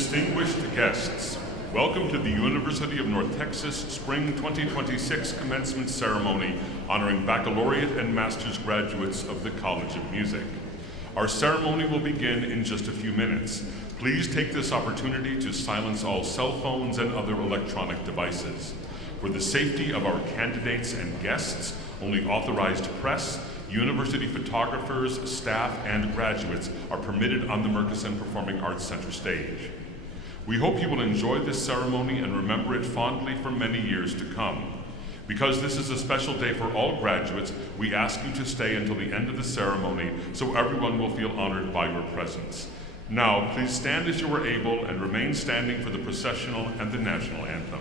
Distinguished guests, welcome to the University of North Texas Spring 2026 Commencement Ceremony honoring baccalaureate and master's graduates of the College of Music. Our ceremony will begin in just a few minutes. Please take this opportunity to silence all cell phones and other electronic devices. For the safety of our candidates and guests, only authorized press, university photographers, staff, and graduates are permitted on the Murchison Performing Arts Center stage. We hope you will enjoy this ceremony and remember it fondly for many years to come. Because this is a special day for all graduates, we ask you to stay until the end of the ceremony so everyone will feel honored by your presence. Now, please stand as you are able and remain standing for the processional and the national anthem.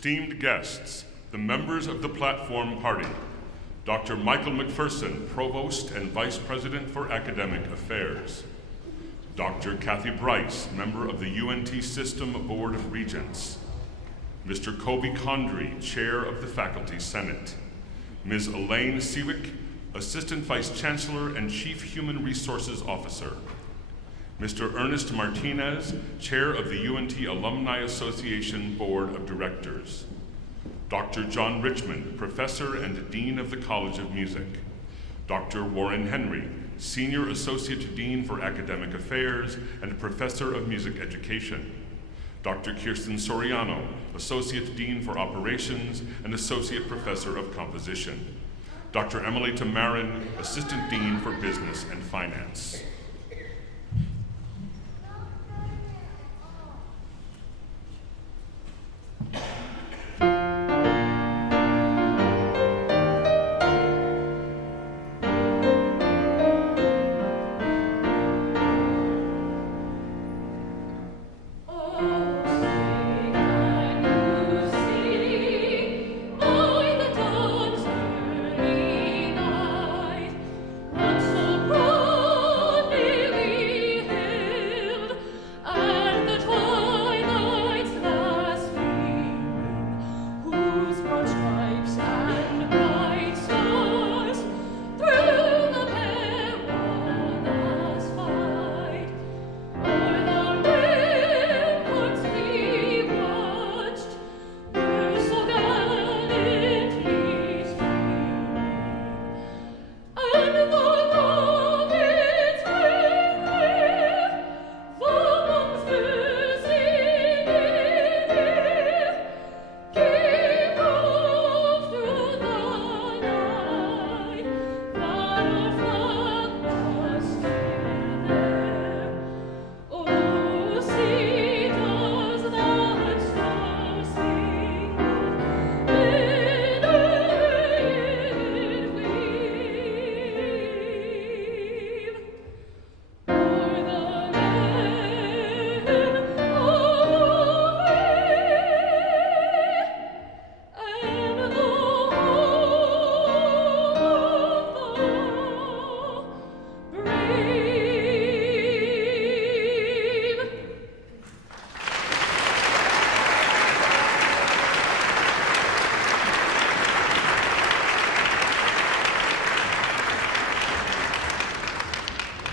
esteemed guests, the members of the Platform Party, Dr. Michael McPherson, Provost and Vice President for Academic Affairs, Dr. Kathy Bryce, member of the UNT System Board of Regents, Mr. Kobe Condry, Chair of the Faculty Senate, Ms. Elaine Sewick, Assistant Vice Chancellor and Chief Human Resources Officer, Mr. Ernest Martinez, Chair of the UNT Alumni Association Board of Directors, Dr. John Richmond, Professor and Dean of the College of Music, Dr. Warren Henry, Senior Associate Dean for Academic Affairs and Professor of Music Education, Dr. Kirsten Soriano, Associate Dean for Operations and Associate Professor of Composition, Dr. Emily Tamarin, Assistant Dean for Business and Finance.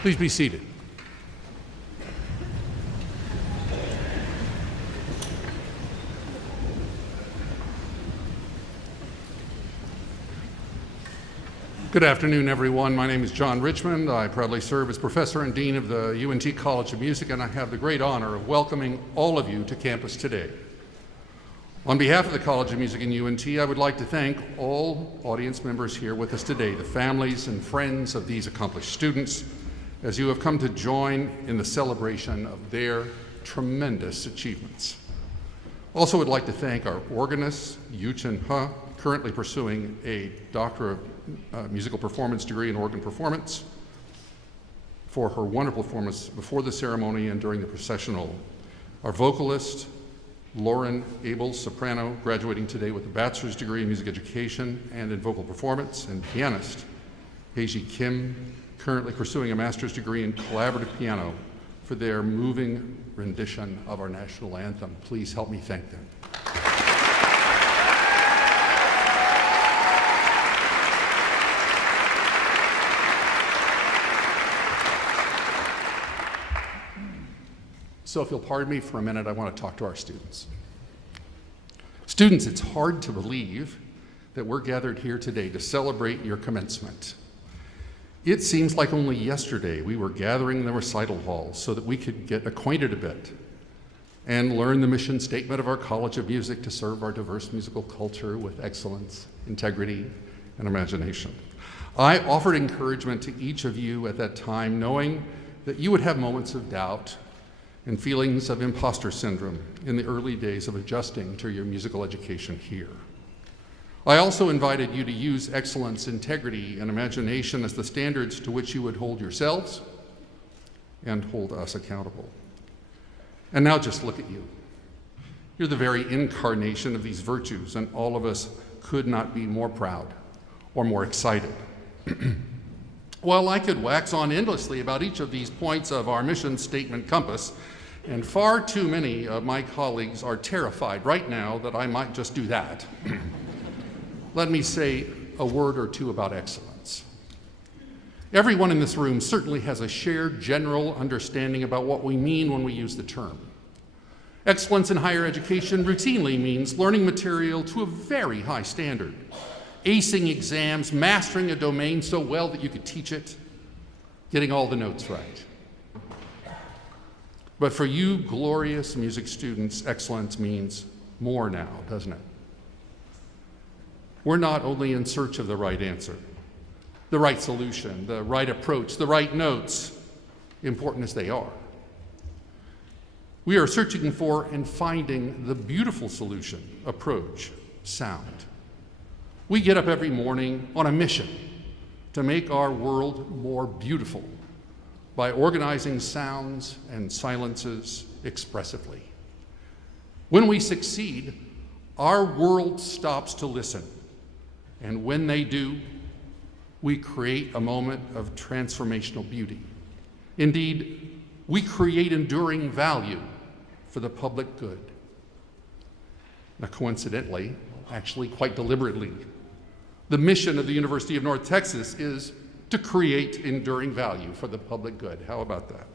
Please be seated. Good afternoon, everyone. My name is John Richmond. I proudly serve as Professor and Dean of the UNT College of Music, and I have the great honor of welcoming all of you to campus today. On behalf of the College of Music and UNT, I would like to thank all audience members here with us today, the families and friends of these accomplished students, as you have come to join in the celebration of their tremendous achievements. Also would like to thank our organist, Yu Chen He, currently pursuing a Doctor of Musical Performance degree in organ performance, for her wonderful performance before the ceremony and during the processional. Our vocalist, Lauren Abel, soprano, graduating today with a bachelor's degree in music education and in vocal performance, and pianist, Heiji Kim, currently pursuing a master's degree in collaborative piano, for their moving rendition of our national anthem. Please help me thank them. So if you'll pardon me for a minute, I want to talk to our students. Students, it's hard to believe that we're gathered here today to celebrate your commencement. It seems like only yesterday we were gathering in the recital halls so that we could get acquainted a bit and learn the mission statement of our College of Music to serve our diverse musical culture with excellence, integrity, and imagination. I offered encouragement to each of you at that time, knowing that you would have moments of doubt and feelings of imposter syndrome in the early days of adjusting to your musical education here. I also invited you to use excellence, integrity, and imagination as the standards to which you would hold yourselves and hold us accountable. And now just look at you. You're the very incarnation of these virtues, and all of us could not be more proud or more excited. Well, I could wax on endlessly about each of these points of our mission statement compass, and far too many of my colleagues are terrified right now that I might just do that. Let me say a word or two about excellence. Everyone in this room certainly has a shared general understanding about what we mean when we use the term. Excellence in higher education routinely means learning material to a very high standard, acing exams, mastering a domain so well that you could teach it, getting all the notes right. But for you glorious music students, excellence means more now, doesn't it? We're not only in search of the right answer, the right solution, the right approach, the right notes, important as they are. We are searching for and finding the beautiful solution, approach, sound. We get up every morning on a mission to make our world more beautiful by organizing sounds and silences expressively. When we succeed, our world stops to listen, and when they do, we create a moment of transformational beauty. Indeed, we create enduring value for the public good. Now, coincidentally, actually quite deliberately, the mission of the University of North Texas is to create enduring value for the public good. How about that?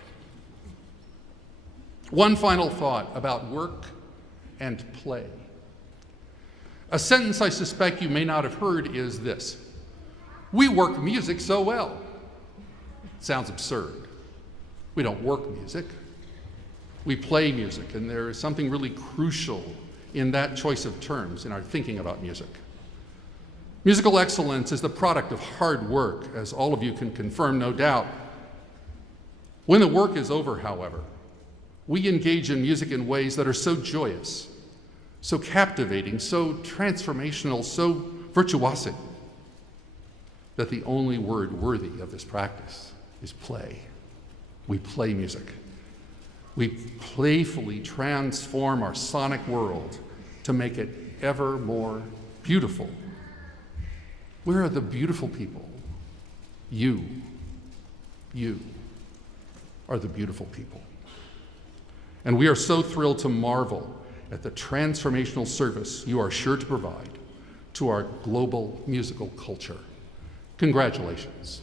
One final thought about work and play. A sentence I suspect you may not have heard is this: we work music so well. Sounds absurd. We don't work music. We play music, and there is something really crucial in that choice of terms in our thinking about music. Musical excellence is the product of hard work, as all of you can confirm, no doubt. When the work is over, however, we engage in music in ways that are so joyous, so captivating, so transformational, so virtuosic, that the only word worthy of this practice is play. We play music. We playfully transform our sonic world to make it ever more beautiful. Where are the beautiful people? You are the beautiful people. And we are so thrilled to marvel at the transformational service you are sure to provide to our global musical culture. Congratulations.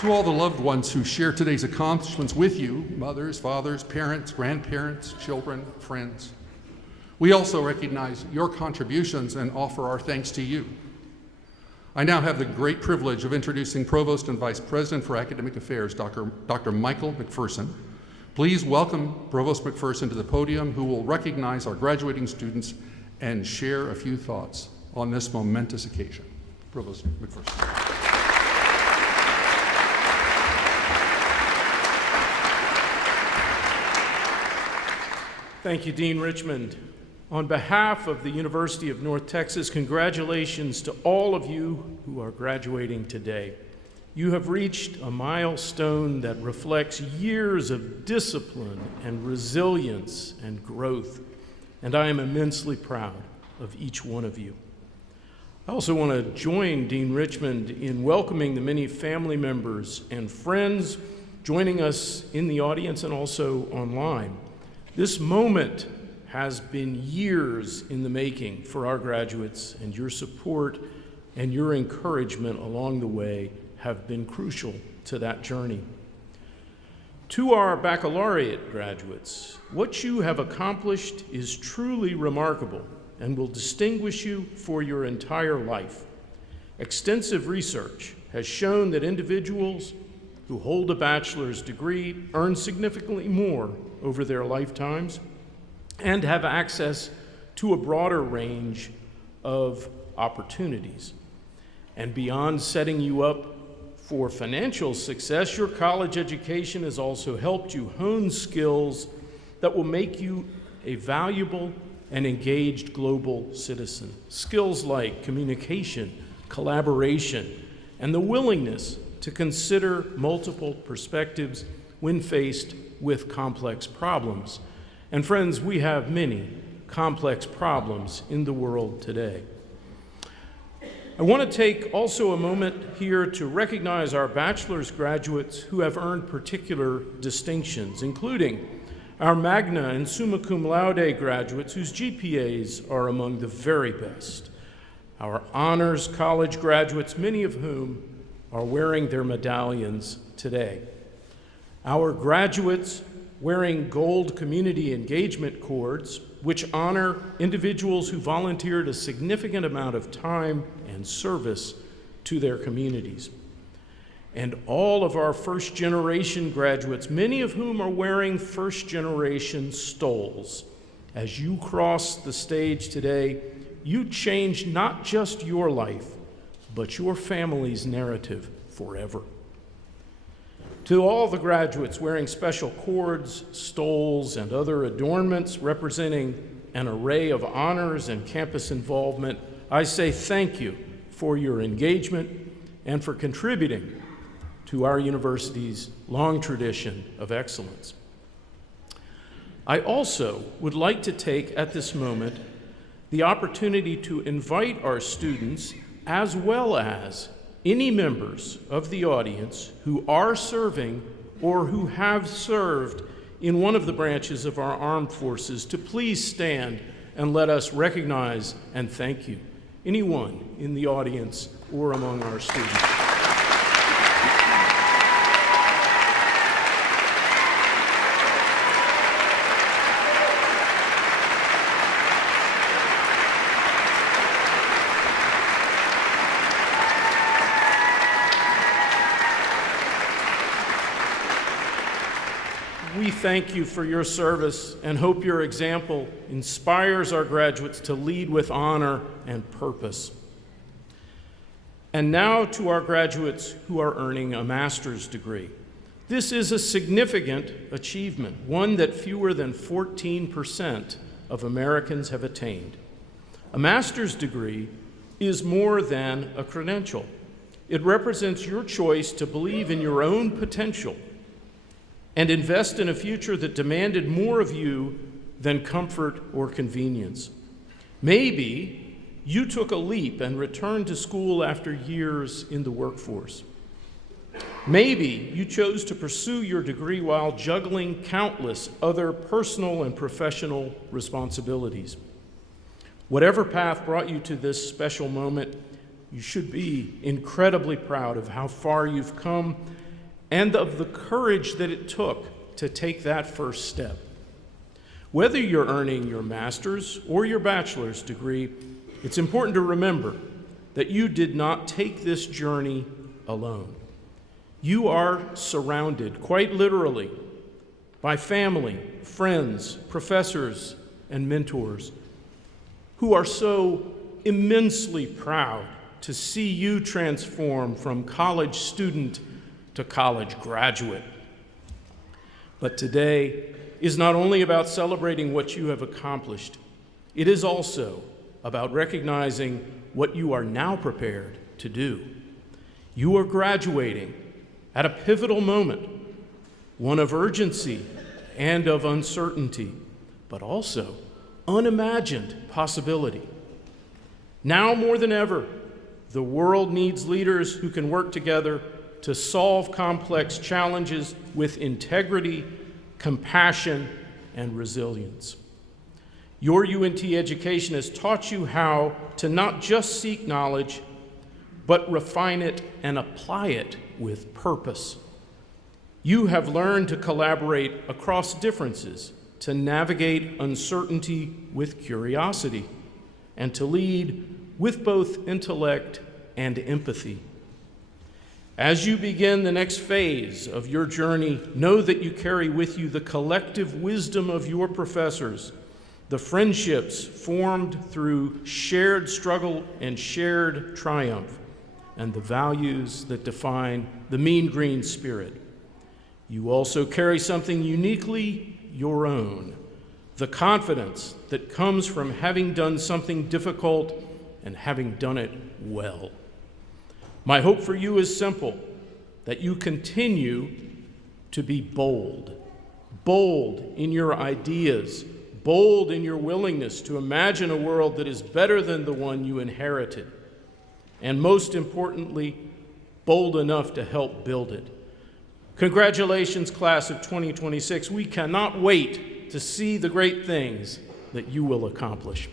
To all the loved ones who share today's accomplishments with you, mothers, fathers, parents, grandparents, children, friends, we also recognize your contributions and offer our thanks to you. I now have the great privilege of introducing Provost and Vice President for Academic Affairs, Dr. Michael McPherson. Please welcome Provost McPherson to the podium, who will recognize our graduating students and share a few thoughts on this momentous occasion. Provost McPherson. Thank you, Dean Richmond. On behalf of the University of North Texas, congratulations to all of you who are graduating today. You have reached a milestone that reflects years of discipline and resilience and growth, and I am immensely proud of each one of you. I also want to join Dean Richmond in welcoming the many family members and friends joining us in the audience and also online. This moment has been years in the making for our graduates, and your support and your encouragement along the way have been crucial to that journey. To our baccalaureate graduates, what you have accomplished is truly remarkable and will distinguish you for your entire life. Extensive research has shown that individuals who hold a bachelor's degree earn significantly more over their lifetimes and have access to a broader range of opportunities. And beyond setting you up for financial success, your college education has also helped you hone skills that will make you a valuable and engaged global citizen. Skills like communication, collaboration, and the willingness to consider multiple perspectives when faced with complex problems. And friends, we have many complex problems in the world today. I want to take also a moment here to recognize our bachelor's graduates who have earned particular distinctions, including our magna and summa cum laude graduates whose GPAs are among the very best, our honors college graduates, many of whom are wearing their medallions today, our graduates wearing gold community engagement cords, which honor individuals who volunteered a significant amount of time and service to their communities. And all of our first-generation graduates, many of whom are wearing first-generation stoles. As you cross the stage today, you change not just your life, but your family's narrative forever. To all the graduates wearing special cords, stoles, and other adornments representing an array of honors and campus involvement, I say thank you for your engagement and for contributing to our university's long tradition of excellence. I also would like to take at this moment the opportunity to invite our students, as well as any members of the audience who are serving or who have served in one of the branches of our armed forces, to please stand and let us recognize and thank you. Anyone in the audience or among our students. We thank you for your service and hope your example inspires our graduates to lead with honor and purpose. And now to our graduates who are earning a master's degree. This is a significant achievement, one that fewer than 14% of Americans have attained. A master's degree is more than a credential. It represents your choice to believe in your own potential and invest in a future that demanded more of you than comfort or convenience. Maybe you took a leap and returned to school after years in the workforce. Maybe you chose to pursue your degree while juggling countless other personal and professional responsibilities. Whatever path brought you to this special moment, you should be incredibly proud of how far you've come and of the courage that it took to take that first step. Whether you're earning your master's or your bachelor's degree, it's important to remember that you did not take this journey alone. You are surrounded, quite literally, by family, friends, professors, and mentors who are so immensely proud to see you transform from college student to college graduate. But today is not only about celebrating what you have accomplished, it is also about recognizing what you are now prepared to do. You are graduating at a pivotal moment, one of urgency and of uncertainty, but also unimagined possibility. Now more than ever, the world needs leaders who can work together to solve complex challenges with integrity, compassion, and resilience. Your UNT education has taught you how to not just seek knowledge, but refine it and apply it with purpose. You have learned to collaborate across differences, to navigate uncertainty with curiosity, and to lead with both intellect and empathy. As you begin the next phase of your journey, know that you carry with you the collective wisdom of your professors, the friendships formed through shared struggle and shared triumph, and the values that define the Mean Green Spirit. You also carry something uniquely your own, the confidence that comes from having done something difficult and having done it well. My hope for you is simple, that you continue to be bold. Bold in your ideas, bold in your willingness to imagine a world that is better than the one you inherited, and most importantly, bold enough to help build it. Congratulations, class of 2026. We cannot wait to see the great things that you will accomplish.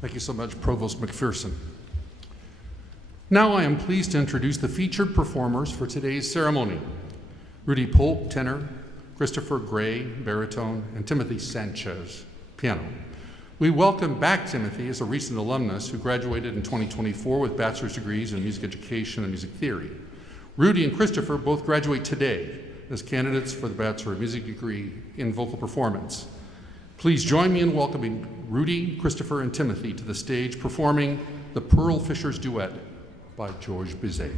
Thank you so much, Provost McPherson. Now I am pleased to introduce the featured performers for today's ceremony. Rudy Polk, tenor, Christopher Gray, baritone, and Timothy Sanchez, piano. We welcome back Timothy as a recent alumnus who graduated in 2024 with bachelor's degrees in music education and music theory. Rudy and Christopher both graduate today as candidates for the Bachelor of Music degree in vocal performance. Please join me in welcoming Rudy, Christopher, and Timothy to the stage performing the Pearl Fishers Duet by Georges Bizet.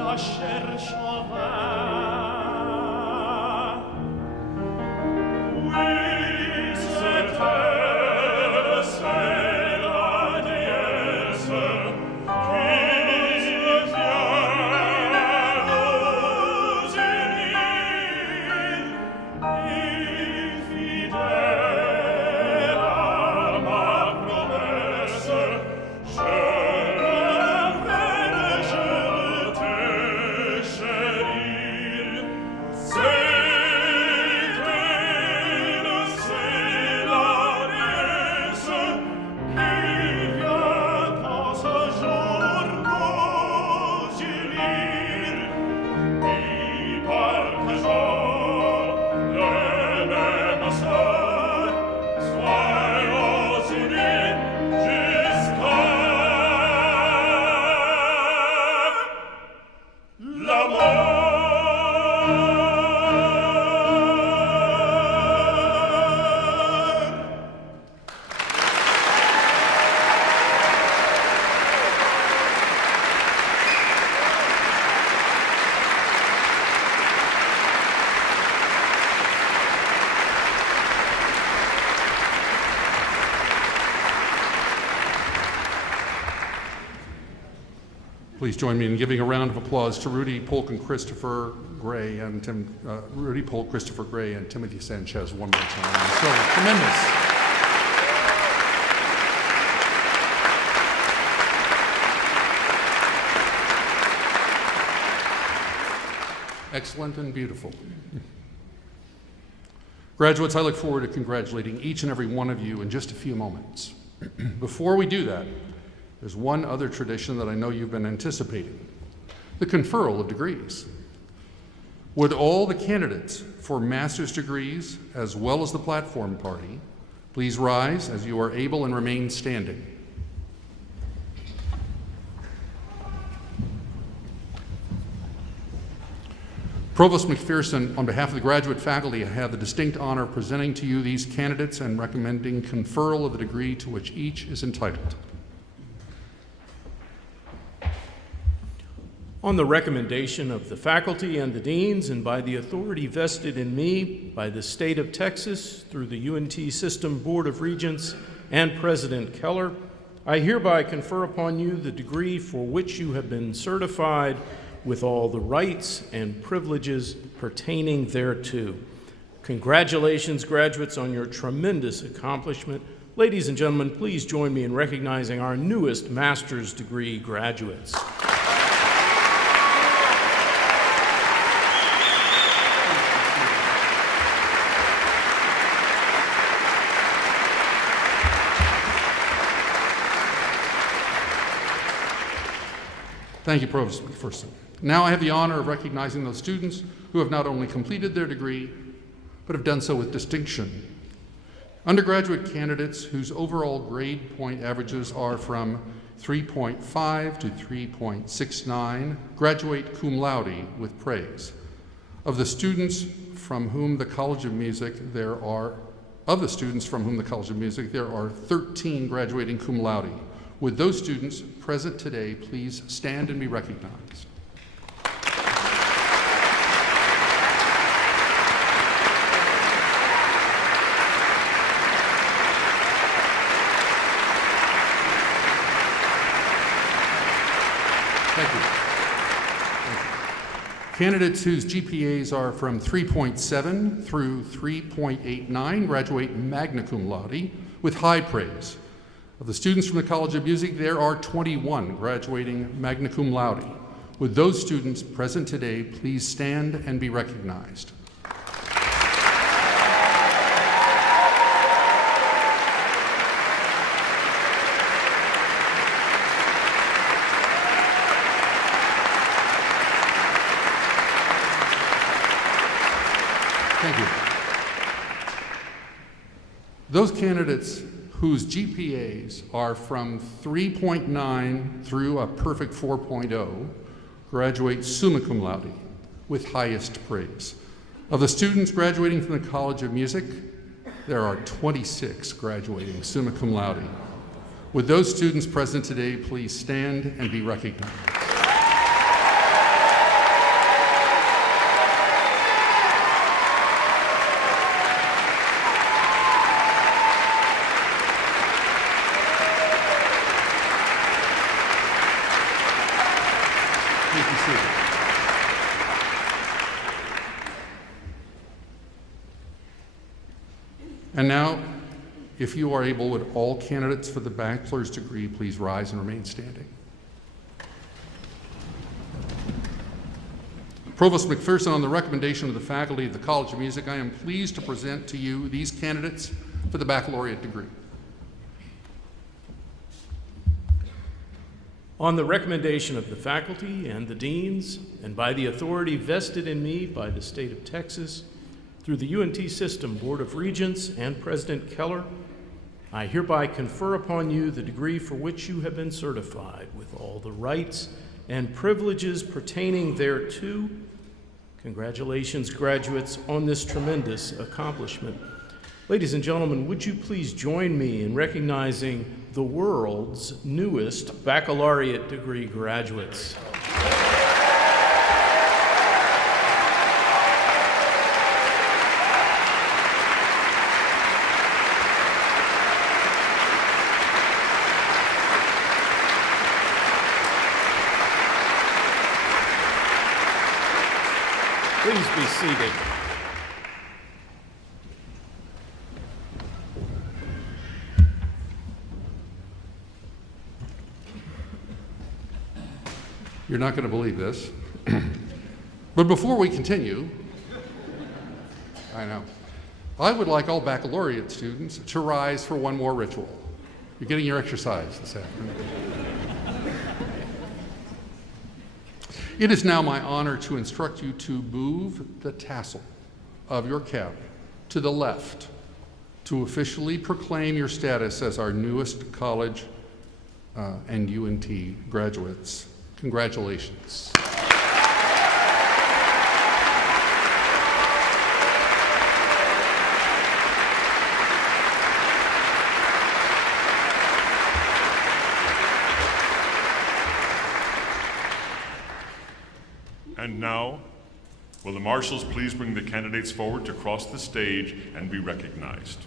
la cherche vaine. Please join me in giving a round of applause to Rudy Polk and Christopher Gray and Rudy Polk, Christopher Gray, and Timothy Sanchez one more time. So tremendous. Excellent and beautiful. Graduates, I look forward to congratulating each and every one of you in just a few moments. Before we do that, there's one other tradition that I know you've been anticipating, the conferral of degrees. Would all the candidates for master's degrees, as well as the platform party, please rise as you are able and remain standing. Provost McPherson, on behalf of the graduate faculty, I have the distinct honor of presenting to you these candidates and recommending conferral of the degree to which each is entitled. On the recommendation of the faculty and the deans, and by the authority vested in me by the state of Texas through the UNT System Board of Regents and President Keller, I hereby confer upon you the degree for which you have been certified with all the rights and privileges pertaining thereto. Congratulations, graduates, on your tremendous accomplishment. Ladies and gentlemen, please join me in recognizing our newest master's degree graduates. Thank you, Provost McPherson. Now I have the honor of recognizing those students who have not only completed their degree, but have done so with distinction. Undergraduate candidates whose overall grade point averages are from 3.5 to 3.69 graduate cum laude with praise. Of the students from whom the College of Music there are 13 graduating cum laude. Would those students present today please stand and be recognized? Thank you. Candidates whose GPAs are from 3.7 through 3.89 graduate magna cum laude with high praise. Of the students from the College of Music, there are 21 graduating magna cum laude. Would those students present today please stand and be recognized? Thank you. Those candidates whose GPAs are from 3.9 through a perfect 4.0 graduate summa cum laude with highest praise. Of the students graduating from the College of Music, there are 26 graduating summa cum laude. Would those students present today please stand and be recognized? And now, if you are able, would all candidates for the bachelor's degree please rise and remain standing? Provost McPherson, on the recommendation of the faculty of the College of Music, I am pleased to present to you these candidates for the baccalaureate degree. On the recommendation of the faculty and the deans, and by the authority vested in me by the state of Texas, through the UNT System Board of Regents and President Keller, I hereby confer upon you the degree for which you have been certified with all the rights and privileges pertaining thereto. Congratulations, graduates, on this tremendous accomplishment. Ladies and gentlemen, would you please join me in recognizing the world's newest baccalaureate degree graduates? Please be seated. You're not going to believe this. But before we continue, I know, I would like all baccalaureate students to rise for one more ritual. You're getting your exercise this afternoon. It is now my honor to instruct you to move the tassel of your cap to the left to officially proclaim your status as our newest college and UNT graduates. Congratulations. And now, will the marshals please bring the candidates forward to cross the stage and be recognized?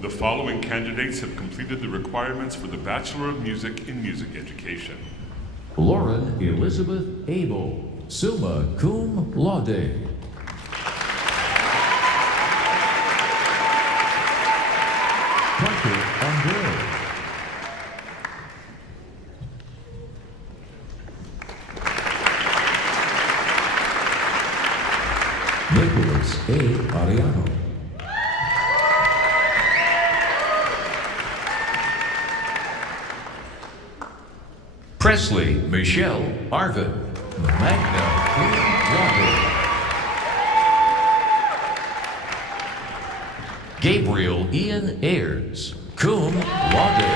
The following candidates have completed the requirements for the Bachelor of Music in Music Education. Lauren Elizabeth Abel, summa cum laude. Parker Andre. Nicholas A. Ariano. Presley Michelle Arvin, magna cum laude. Gabriel Ian Ayers, cum laude.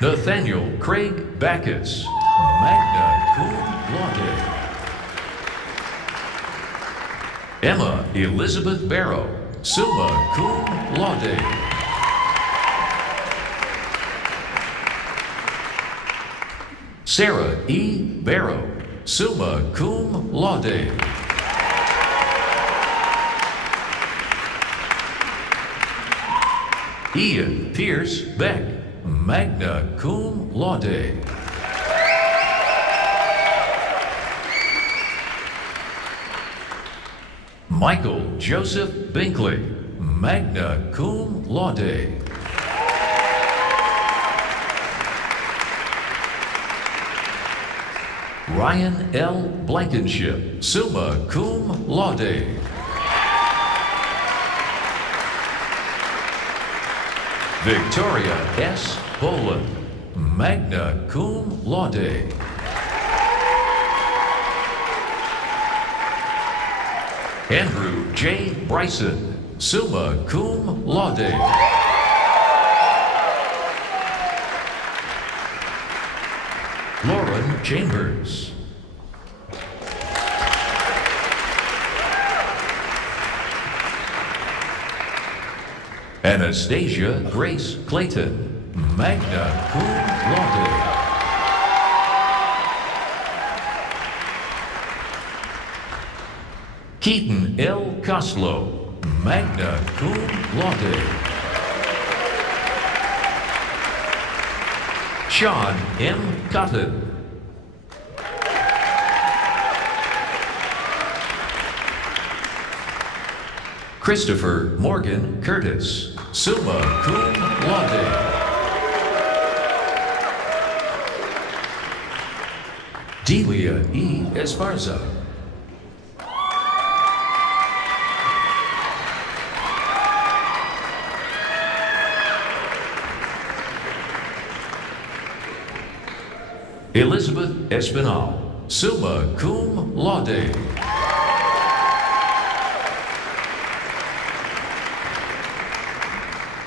Nathaniel Craig Backus, magna cum laude. Emma Elizabeth Barrow, summa cum laude. Sarah E. Barrow, summa cum laude. Ian Pierce Beck, magna cum laude. Michael Joseph Binkley, magna cum laude. Ryan L. Blankenship, summa cum laude. Victoria S. Boland, magna cum laude. Andrew J. Bryson, summa cum laude. Lauren Chambers. Anastasia Grace Clayton, magna cum laude. Keaton L. Coslow, magna cum laude. Sean M. Cotton. Christopher Morgan Curtis, summa cum laude. Delia E. Esparza. Elizabeth Espinal, summa cum laude.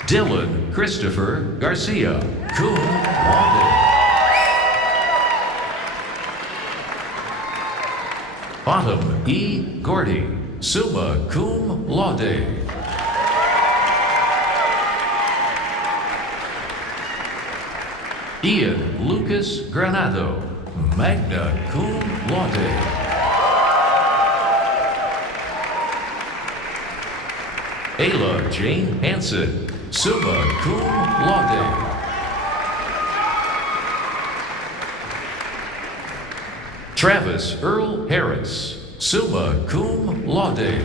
Dylan Christopher Garcia, cum laude. Autumn E. Gordy, summa cum laude. Ian Lucas Granado, magna cum laude. Ayla Jane Hansen, summa cum laude. Travis Earl Harris, summa cum laude.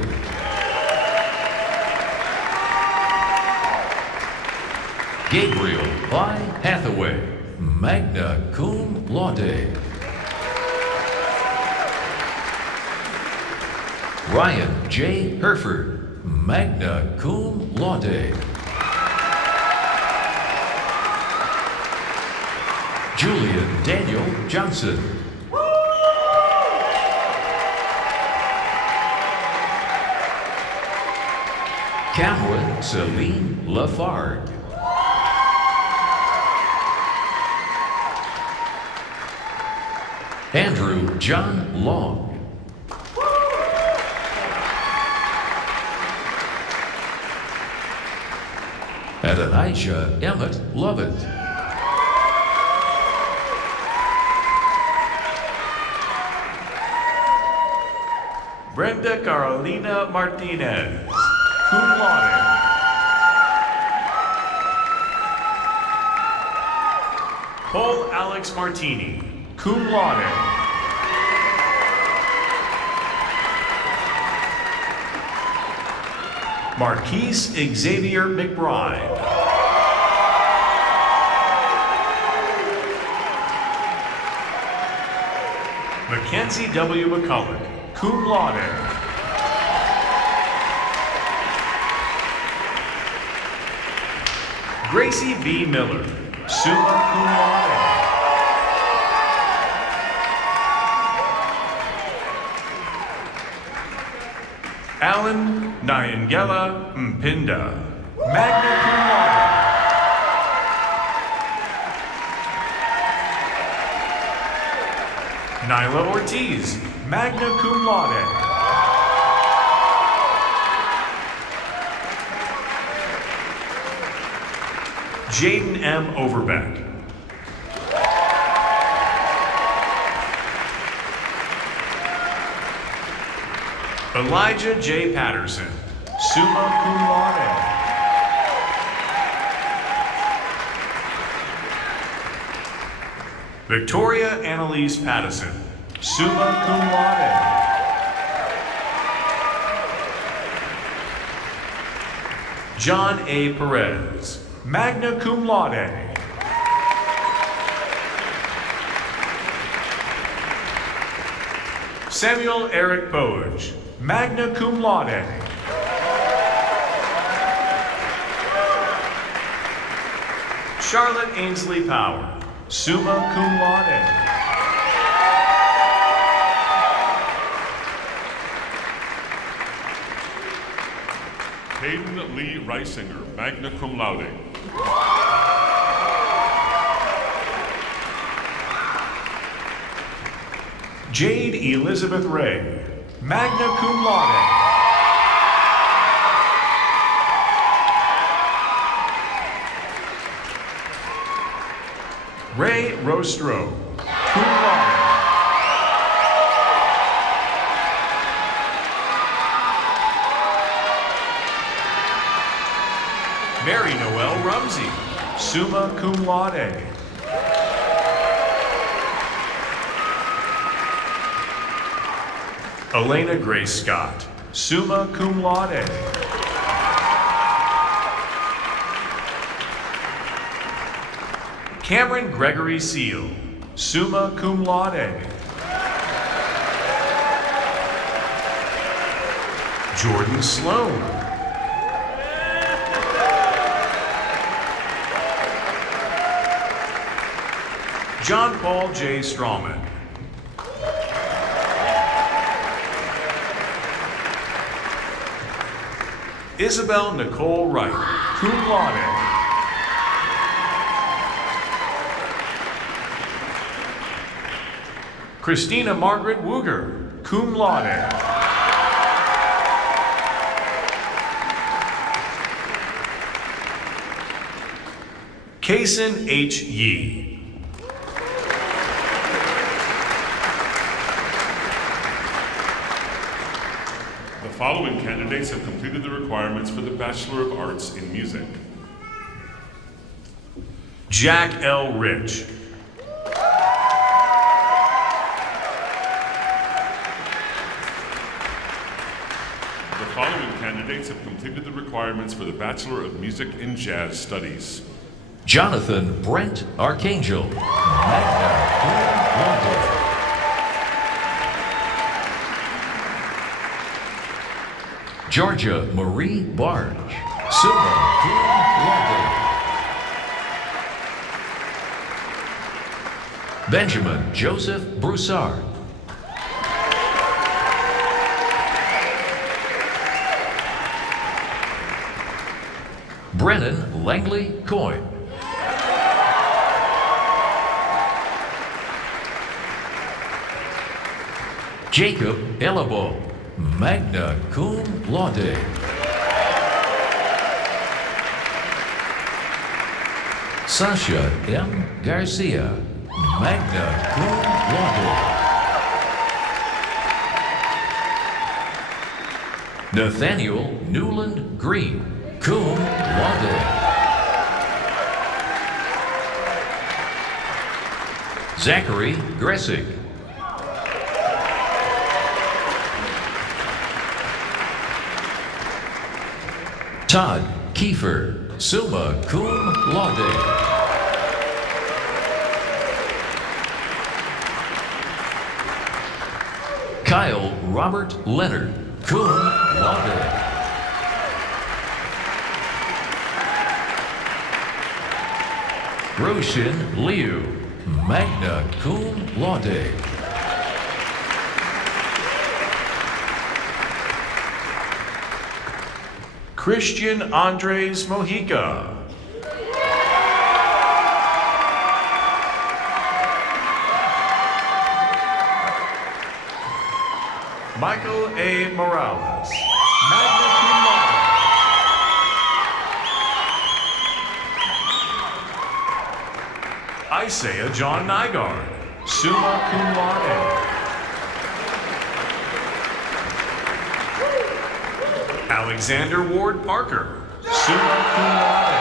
Gabriel I. Hathaway, magna cum laude. Ryan J. Herford, magna cum laude. Julian Daniel Johnson. Cameron Celine Lafargue. Andrew John Long. Adonijah Emmett Lovett. Brenda Carolina Martinez, cum laude. Paul Alex Martini, cum laude. Marquise Xavier McBride. Mackenzie W. McCulloch, cum laude. Gracie V. Miller, summa cum laude. Alan Nyangela Mpinda, magna cum laude. Nyla Ortiz, magna cum laude. Jaden M. Overbeck. Elijah J. Patterson, summa cum laude. Victoria Annalise Pattison, summa cum laude. John A. Perez, magna cum laude. Samuel Eric Poage, magna cum laude. Charlotte Ainsley Power, summa cum laude. Hayden Lee Reisinger, magna cum laude. Jade Elizabeth Ray, magna cum laude. Ray Rostro, cum laude. Mary Noel Rumsey, summa cum laude. Elena Grace Scott, summa cum laude. Cameron Gregory Seal, summa cum laude. Jordan Sloan. John Paul J. Strawman. Isabel Nicole Wright, cum laude. Christina Margaret Wooger, cum laude. Kason H. Yee. The following candidates have completed the requirements for the Bachelor of Arts in Music. Jack L. Rich. The following candidates have completed the requirements for the Bachelor of Music in Jazz Studies. Jonathan Brent Archangel, magna cum laude. Georgia Marie Barge, summa cum laude. Benjamin Joseph Broussard. Brennan Langley Coyne. Jacob Elabo, magna cum laude. Sasha M. Garcia, magna cum laude. Nathaniel Newland Green, cum laude. Zachary Gressig. Todd Kiefer, summa cum laude. Kyle Robert Leonard, cum laude. Roshan Liu, magna cum laude. Christian Andres Mojica. Michael A. Morales, magna cum laude. Isaiah John Nygaard, summa cum laude. Alexander Ward Parker, summa cum laude.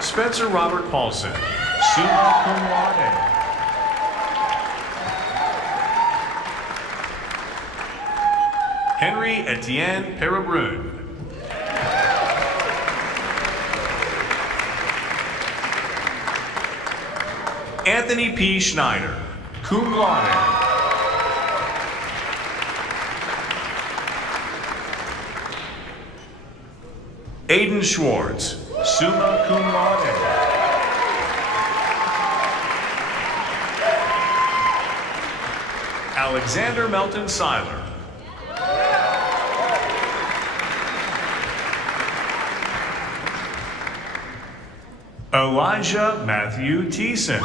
Spencer Robert Paulson, summa cum laude. Henry Etienne Perrebrun. Anthony P. Schneider, cum laude. Aiden Schwartz, summa cum laude. Alexander Melton Seiler. Elijah Matthew Thiessen,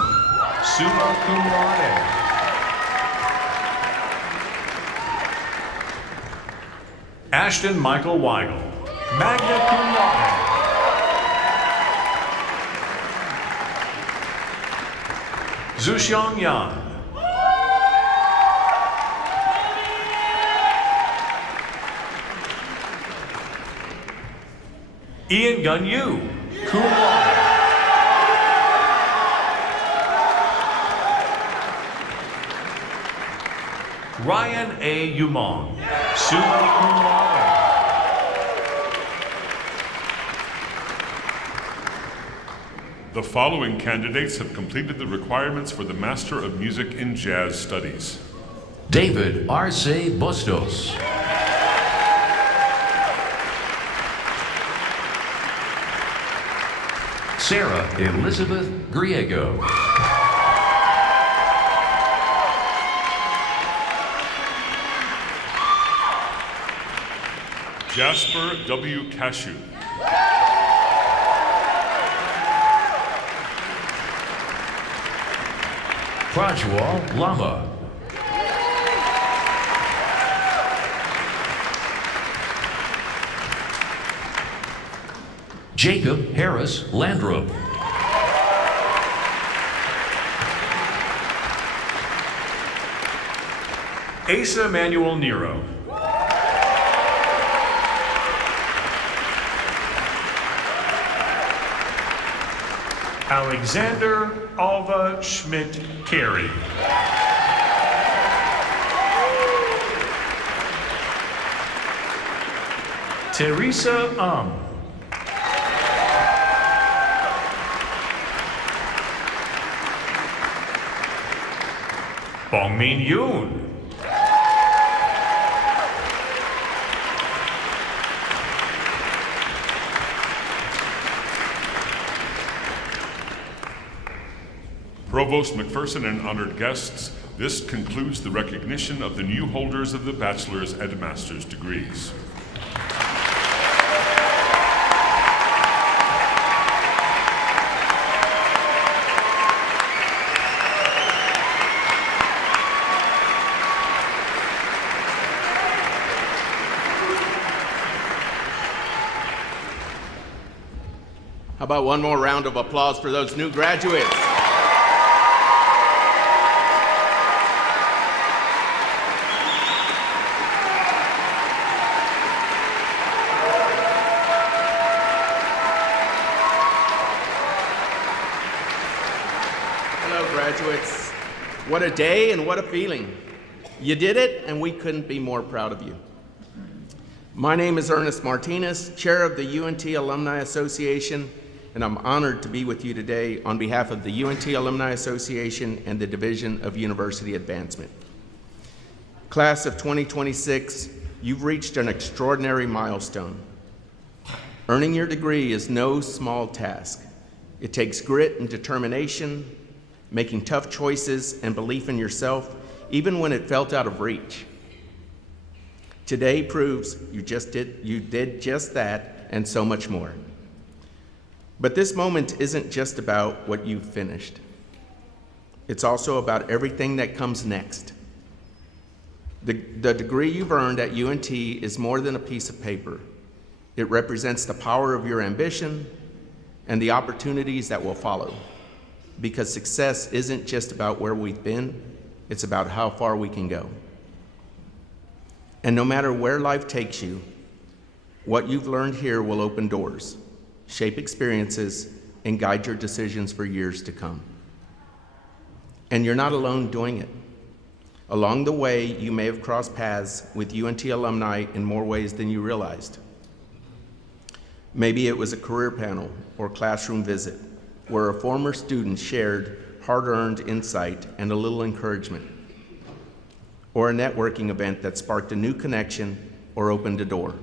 summa cum laude. Ashton Michael Weigel, magna cum laude. Zuxiang Yan. Ian Gun Yu, cum laude. Ryan A. Umong, summa cum laude. The following candidates have completed the requirements for the Master of Music in Jazz Studies. David Arce Bustos. Sarah Elizabeth Griego. Jasper W. Cashew. Prajwal Lama. Jacob Harris Landrum. Asa Manuel Nero. Alexander Alva Schmidt Carey. Teresa Bongmin Yoon. Provost McPherson and honored guests, this concludes the recognition of the new holders of the bachelor's and master's degrees. How about one more round of applause for those new graduates? Hello, graduates. What a day and what a feeling. You did it, and we couldn't be more proud of you. My name is Ernest Martinez, chair of the UNT Alumni Association, and I'm honored to be with you today on behalf of the UNT Alumni Association and the Division of University Advancement. Class of 2026, you've reached an extraordinary milestone. Earning your degree is no small task. It takes grit and determination, making tough choices and belief in yourself, even when it felt out of reach. Today proves you did just that and so much more. But this moment isn't just about what you've finished. It's also about everything that comes next. The degree you've earned at UNT is more than a piece of paper. It represents the power of your ambition and the opportunities that will follow. Because success isn't just about where we've been, it's about how far we can go. And no matter where life takes you, what you've learned here will open doors, shape experiences, and guide your decisions for years to come. And you're not alone doing it. Along the way, you may have crossed paths with UNT alumni in more ways than you realized. Maybe it was a career panel or classroom visit where a former student shared hard-earned insight and a little encouragement, or a networking event that sparked a new connection or opened a door.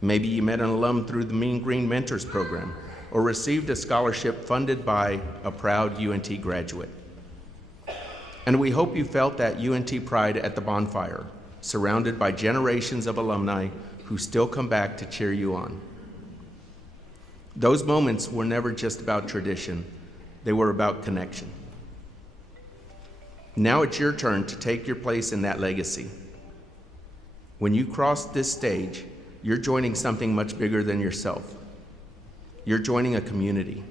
Maybe you met an alum through the Mean Green Mentors program or received a scholarship funded by a proud UNT graduate. And we hope you felt that UNT pride at the bonfire, surrounded by generations of alumni who still come back to cheer you on. Those moments were never just about tradition, they were about connection. Now it's your turn to take your place in that legacy. When you cross this stage, you're joining something much bigger than yourself. You're joining a community.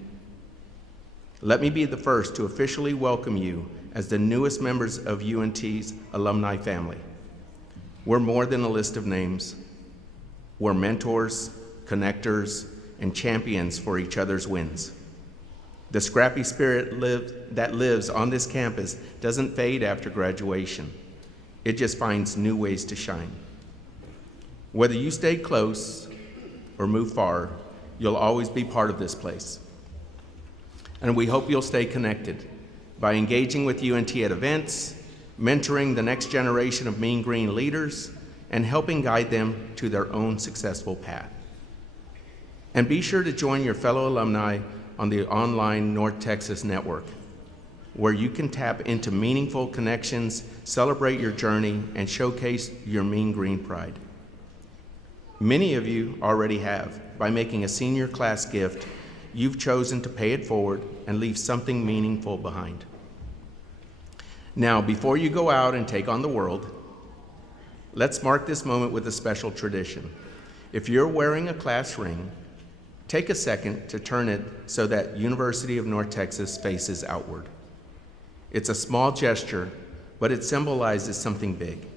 Let me be the first to officially welcome you as the newest members of UNT's alumni family. We're more than a list of names. We're mentors, connectors, and champions for each other's wins. The scrappy spirit that lives on this campus doesn't fade after graduation. It just finds new ways to shine. Whether you stay close or move far, you'll always be part of this place. and we hope you'll stay connected by engaging with UNT at events, mentoring the next generation of Mean Green leaders, and helping guide them to their own successful path. And be sure to join your fellow alumni on the online North Texas Network, where you can tap into meaningful connections, celebrate your journey, and showcase your Mean Green pride. Many of you already have. By making a senior class gift, you've chosen to pay it forward and leave something meaningful behind. Now, before you go out and take on the world, let's mark this moment with a special tradition. If you're wearing a class ring, take a second to turn it so that University of North Texas faces outward. It's a small gesture, but it symbolizes something big.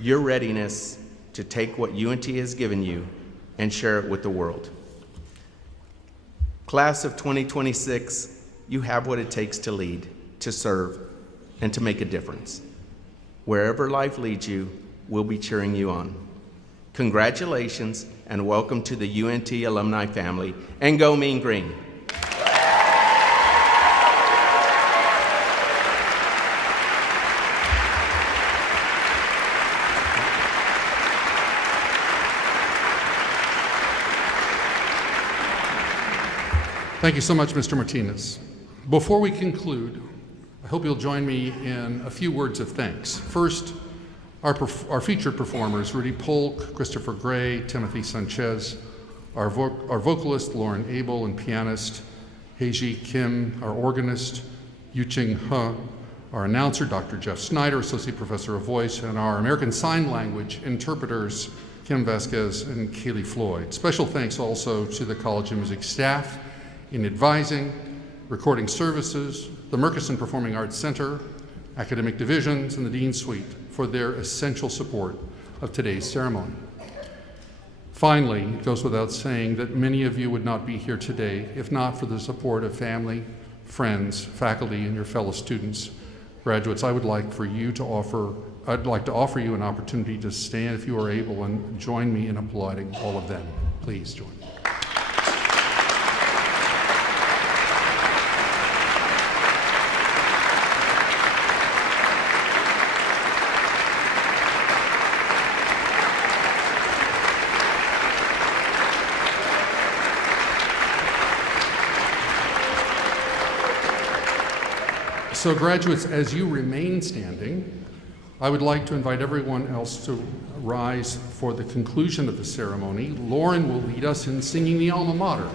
Your readiness to take what UNT has given you and share it with the world. Class of 2026, you have what it takes to lead, to serve, and to make a difference. Wherever life leads you, we'll be cheering you on. Congratulations and welcome to the UNT alumni family, and go Mean Green. Thank you so much, Mr. Martinez. Before we conclude, I hope you'll join me in a few words of thanks. First, our featured performers, Rudy Polk, Christopher Gray, Timothy Sanchez, our vocalist, Lauren Abel, and pianist, Heiji Kim, our organist, Yuching He, our announcer, Dr. Jeff Snyder, Associate Professor of Voice, and our American Sign Language interpreters, Kim Vasquez and Kaylee Floyd. Special thanks also to the College of Music staff in advising, recording services, the Murchison Performing Arts Center, academic divisions, and the Dean Suite for their essential support of today's ceremony. Finally, it goes without saying that many of you would not be here today if not for the support of family, friends, faculty, and your fellow students. Graduates, I'd like to offer you an opportunity to stand if you are able and join me in applauding all of them. Please join me. So graduates, as you remain standing, I would like to invite everyone else to rise for the conclusion of the ceremony. Lauren will lead us in singing the alma mater,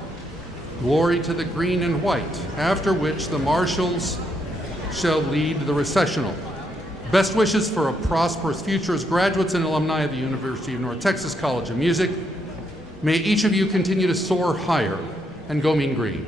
Glory to the Green and White, after which the marshals shall lead the recessional. Best wishes for a prosperous future as graduates and alumni of the University of North Texas College of Music. May each of you continue to soar higher and go Mean Green.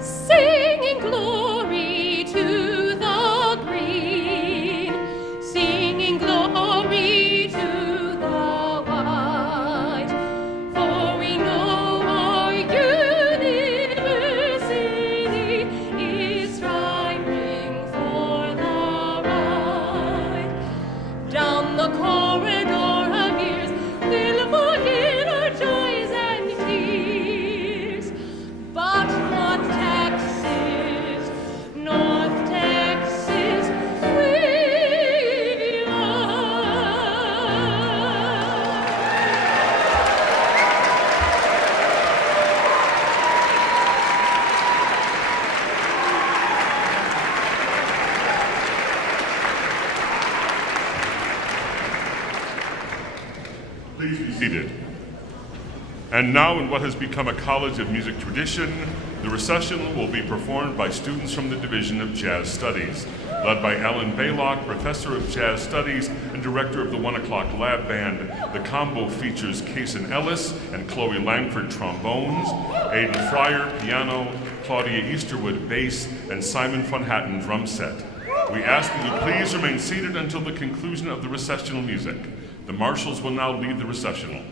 Singing glory to the green, singing glory to the white, for we know our university is striving for the right. Down the corridor of years we'll forget our joys and tears, but North Texas, North Texas, we love. Please be seated. And now, in what has become a College of Music tradition, the recessional will be performed by students from the Division of Jazz Studies, led by Ellen Baylock, Professor of Jazz Studies and Director of the 1 O'Clock Lab Band. The combo features Kason Ellis and Chloe Langford trombones, Aidan Fryer piano, Claudia Easterwood bass, and Simon von Hatten drum set. We ask that you please remain seated until the conclusion of the recessional music. The marshals will now lead the recessional.